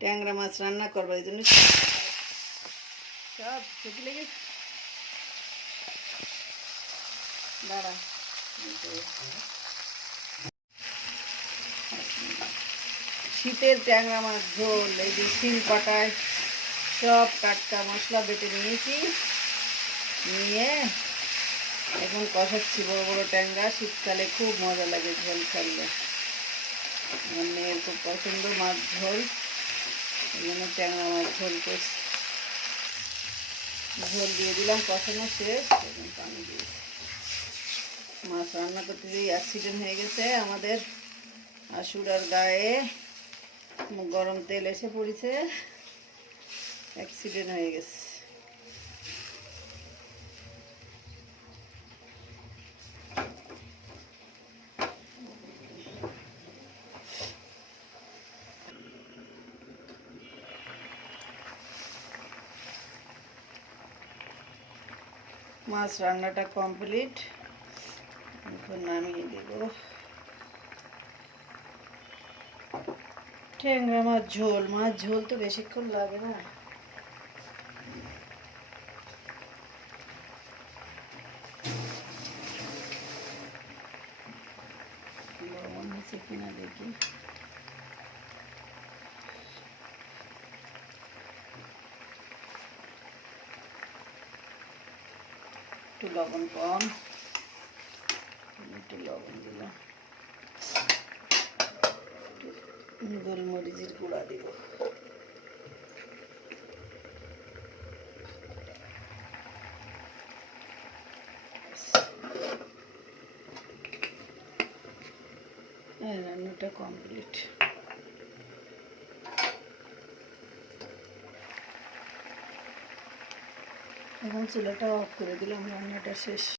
ট্যাংরা মাছ রান্না করবো, এই জন্য সব ছুটি লেগে দাঁড়া। শীতের ট্যাংরা মাছ ঝোল, এই যে শিল পাটায় সব টাটকা মশলা বেটে নিয়েছি, নিয়ে এখন কষাচ্ছি। বড় বড় ট্যাংরা শীতকালে খুব মজা লাগে ঝোল খাইলে। আমার মেয়ের খুব পছন্দ মাছ ঝোল, এই জন্য ট্যাংরা মাছ ঝোল করছি। ঝোল দিয়ে দিলাম, কষানো শেষ, এখন পানি দিয়েছি। মাছ রান্না করতে গিয়ে অ্যাক্সিডেন্ট হয়ে গেছে আমাদের আশুরার গায়ে, গরম তেল এসে পড়েছে, অ্যাক্সিডেন্ট হয়ে গেছে। মাছ রান্নাটা কমপ্লিট, এখন নামিয়ে দেব। ট্যাংরা মাছ ঝোল, মাছ ঝোল তো বেশিক্ষণ লাগে না। লবণ হয়েছে কিনা দেখি। একটু লবণ কম, একটু লবণ দিলাম, গোলমরিচের গুঁড়া দিব। রান্নাটা কমপ্লিট। এখন চুলাটা অফ করে দিলাম, রান্নাটা শেষ।